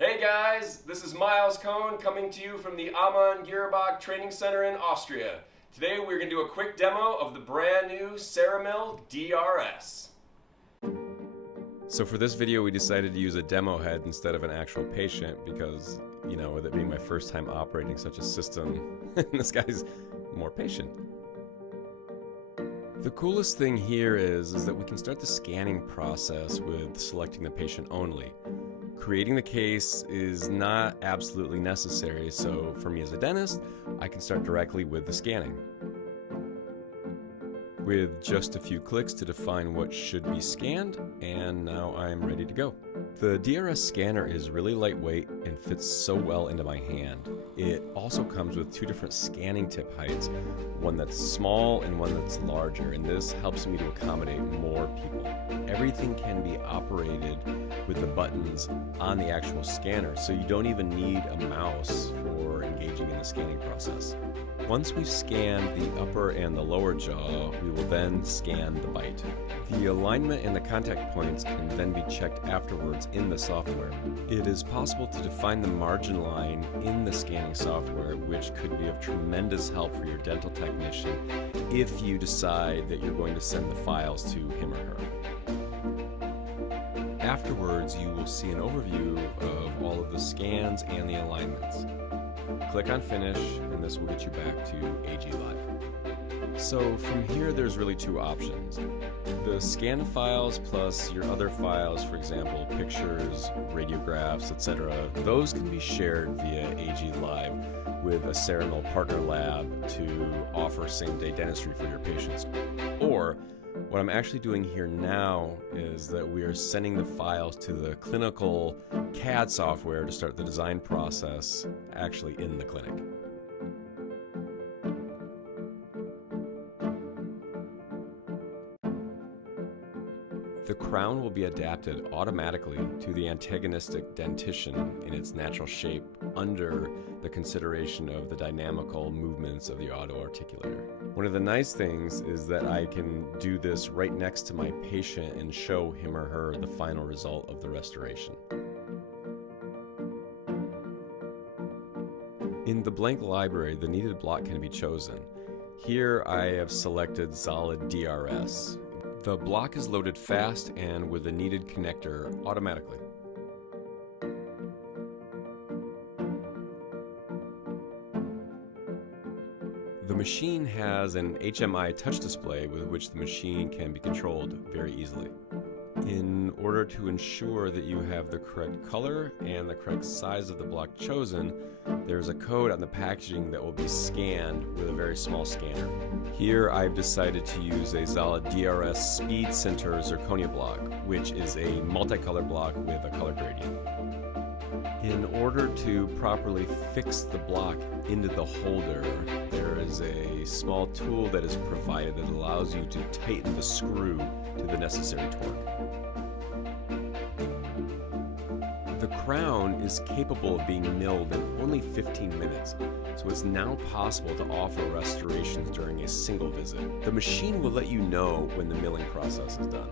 Hey guys, this is Miles Cohn coming to you from the Amman Girrbach Training Center in Austria. Today we're going to do a quick demo of the brand new Ceramill DRS. So for this video we decided to use a demo head instead of an actual patient because, with it being my first time operating such a system, this guy's more patient. The coolest thing here is that we can start the scanning process with selecting the patient only. Creating the case is not absolutely necessary, so for me as a dentist, I can start directly with the scanning. With just a few clicks to define what should be scanned, and now I'm ready to go. The DRS scanner is really lightweight and fits so well into my hand. It also comes with two different scanning tip heights, one that's small and one that's larger, and this helps me to accommodate more people. Everything can be operated with the buttons on the actual scanner, so you don't even need a mouse for engaging in the scanning process. Once we've scanned the upper and the lower jaw, we will then scan the bite. The alignment and the contact points can then be checked afterwards in the software. It is possible to define the margin line in the scanning software, which could be of tremendous help for your dental technician if you decide that you're going to send the files to him or her. Afterwards, you will see an overview of all of the scans and the alignments. Click on Finish, and this will get you back to AG Live. So from here, there's really two options. The scan files plus your other files, for example, pictures, radiographs, etc., those can be shared via AG Live with a Ceramill partner lab to offer same-day dentistry for your patients. Or what I'm actually doing here now is that we are sending the files to the clinical CAD software to start the design process actually in the clinic. The crown will be adapted automatically to the antagonistic dentition in its natural shape under the consideration of the dynamical movements of the auto-articulator. One of the nice things is that I can do this right next to my patient and show him or her the final result of the restoration. In the blank library, the needed block can be chosen. Here I have selected solid DRS. The block is loaded fast and with the needed connector automatically. The machine has an HMI touch display with which the machine can be controlled very easily. In order to ensure that you have the correct color and the correct size of the block chosen, there's a code on the packaging that will be scanned with a very small scanner. Here I've decided to use a solid DRS Speed Center zirconia block, which is a multicolor block with a color gradient. In order to properly fix the block into the holder, there is a small tool that is provided that allows you to tighten the screw to the necessary torque. The crown is capable of being milled in only 15 minutes, so it's now possible to offer restorations during a single visit. The machine will let you know when the milling process is done.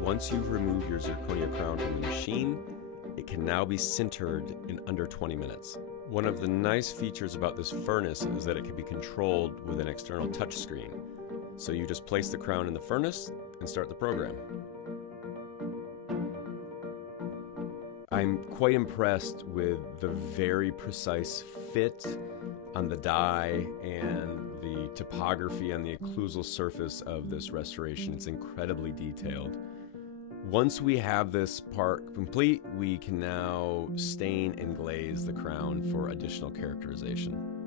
Once you've removed your zirconia crown from the machine, it can now be sintered in under 20 minutes. One of the nice features about this furnace is that it can be controlled with an external touch screen. So you just place the crown in the furnace and start the program. I'm quite impressed with the very precise fit on the die and the topography on the occlusal surface of this restoration. It's incredibly detailed. Once we have this part complete, we can now stain and glaze the crown for additional characterization.